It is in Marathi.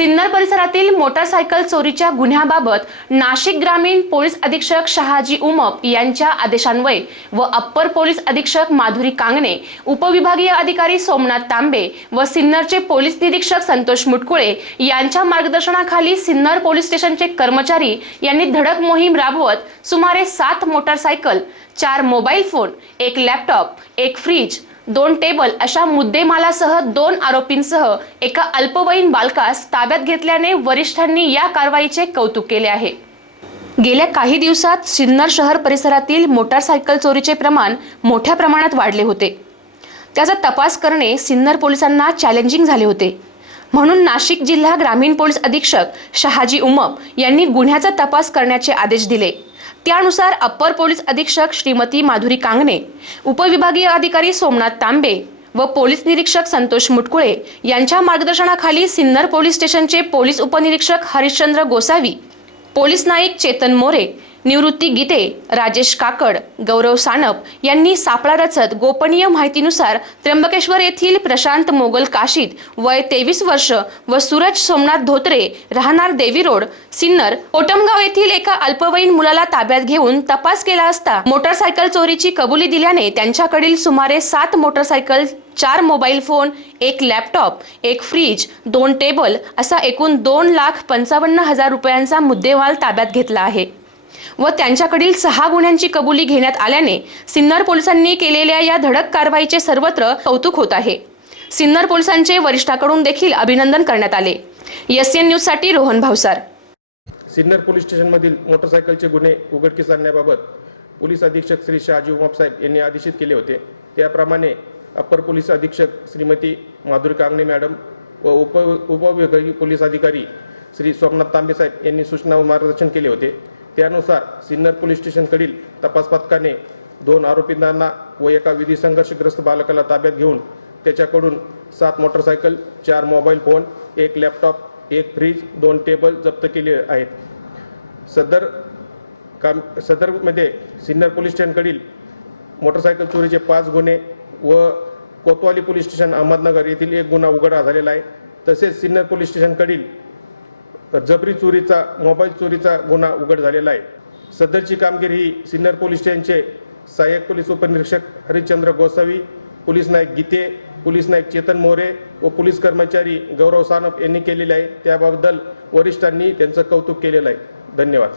सिन्नर परिसरातील मोटारसायकल चोरीच्या गुन्ह्याबाबत नाशिक ग्रामीण पोलीस अधीक्षक शहाजी उमप यांच्या आदेशान्वये व अप्पर पोलीस अधीक्षक माधुरी कांगणे उपविभागीय अधिकारी सोमनाथ तांबे व सिन्नरचे पोलीस निरीक्षक संतोष मुटकुळे यांच्या मार्गदर्शनाखाली सिन्नर पोलीस स्टेशनचे कर्मचारी यांनी धडक मोहीम राबवत सुमारे सात मोटारसायकल चार मोबाईल फोन एक लॅपटॉप एक फ्रीज दोन टेबल अशा मुद्देमालासह दोन आरोपींसह एका अल्पवयीन बालकास ताब्यात घेतल्याने वरिष्ठांनी या कारवाईचे कौतुक केले आहे. गेल्या काही दिवसात सिन्नर शहर परिसरातील मोटारसायकल चोरीचे प्रमाण मोठ्या प्रमाणात वाढले होते. त्याचा तपास करणे सिन्नर पोलिसांना चॅलेंजिंग झाले होते. म्हणून नाशिक जिल्हा ग्रामीण पोलीस अधीक्षक शहाजी उमप यांनी गुन्ह्याचा तपास करण्याचे आदेश दिले. त्यानुसार अप्पर पोलीस अधीक्षक श्रीमती माधुरी कांगणे उपविभागीय अधिकारी सोमनाथ तांबे व पोलीस निरीक्षक संतोष मुटकुळे यांच्या मार्गदर्शनाखाली सिन्नर पोलीस स्टेशनचे पोलीस उपनिरीक्षक हरिश्चंद्र गोसावी पोलीस नाईक चेतन मोरे निवृत्ती गीते राजेश काकड गौरव सानप यांनी सापळा रचत गोपनीय माहितीनुसार त्र्यंबकेश्वर येथील प्रशांत मोगल काशीत वय तेवीस वर्ष व सूरज सोमनाथ धोत्रे राहणार देवी रोड सिन्नर कोटमगाव येथील एका अल्पवयीन मुलाला ताब्यात घेऊन तपास केला असता मोटारसायकल चोरीची कबुली दिल्याने त्यांच्याकडील सुमारे सात मोटारसायकल चार मोबाईल फोन एक लॅपटॉप एक फ्रीज दोन टेबल असा एकूण दोन लाख पंचावन्न हजार रुपयांचा मुद्देमाल ताब्यात घेतला आहे. व त्यांच्याकडील सहा गुन्ह्यांची कबुली घेण्यात आल्याने सिन्नर पोलिसांनी केलेल्या या धडक कारवाईचे सर्वत्र कौतुक होत आहे. सिन्नर पोलिसांचे वरिष्ठाकडून देखील अभिनंदन करण्यात आले. एस एन न्यूजसाठी रोहन भावसार. सिन्नर पोलीस स्टेशनमधील मोटरसायकलचे गुन्हे उघडकीस आणण्याबाबत पोलीस अधीक्षक श्री शहाजी उमापसाहेब यांनी आदेशित केले होते. त्याप्रमाणे अप्पर पोलीस अधीक्षक श्रीमती माधुरी कांगणे मॅडम व उप उपविभागीय पोलीस अधिकारी श्री स्वप्नाथ तांबे साहेब यांनी सूचना व मार्गदर्शन केले होते. त्यानुसार सिन्नर पोलीस स्टेशनकडील तपास पथकाने दोन आरोपींना व एका विधी संघर्षग्रस्त बालकाला ताब्यात घेऊन त्याच्याकडून सात मोटरसायकल चार मोबाईल फोन एक लॅपटॉप एक फ्रीज दोन टेबल जप्त केले आहेत. सदर काम सदरमध्ये सिन्नर पोलीस स्टेशनकडील मोटरसायकल चोरीचे पाच गुन्हे व कोतवाली पोलीस स्टेशन अहमदनगर येथील एक गुन्हा उघडा झालेला आहे. तसेच सिन्नर पोलीस स्टेशनकडील जबरी चोरीचा मोबाईल चोरीचा गुन्हा उघड झालेला आहे. सदरची कामगिरी ही सिन्नर पोलीस स्टेशनचे सहाय्यक पोलीस उपनिरीक्षक हरिश्चंद्र गोसावी पोलीस नायक गीते पोलीस नायक चेतन मोरे व पोलीस कर्मचारी गौरव सानप यांनी केलेले आहे. त्याबद्दल वरिष्ठांनी त्यांचं कौतुक केलेलं आहे. धन्यवाद.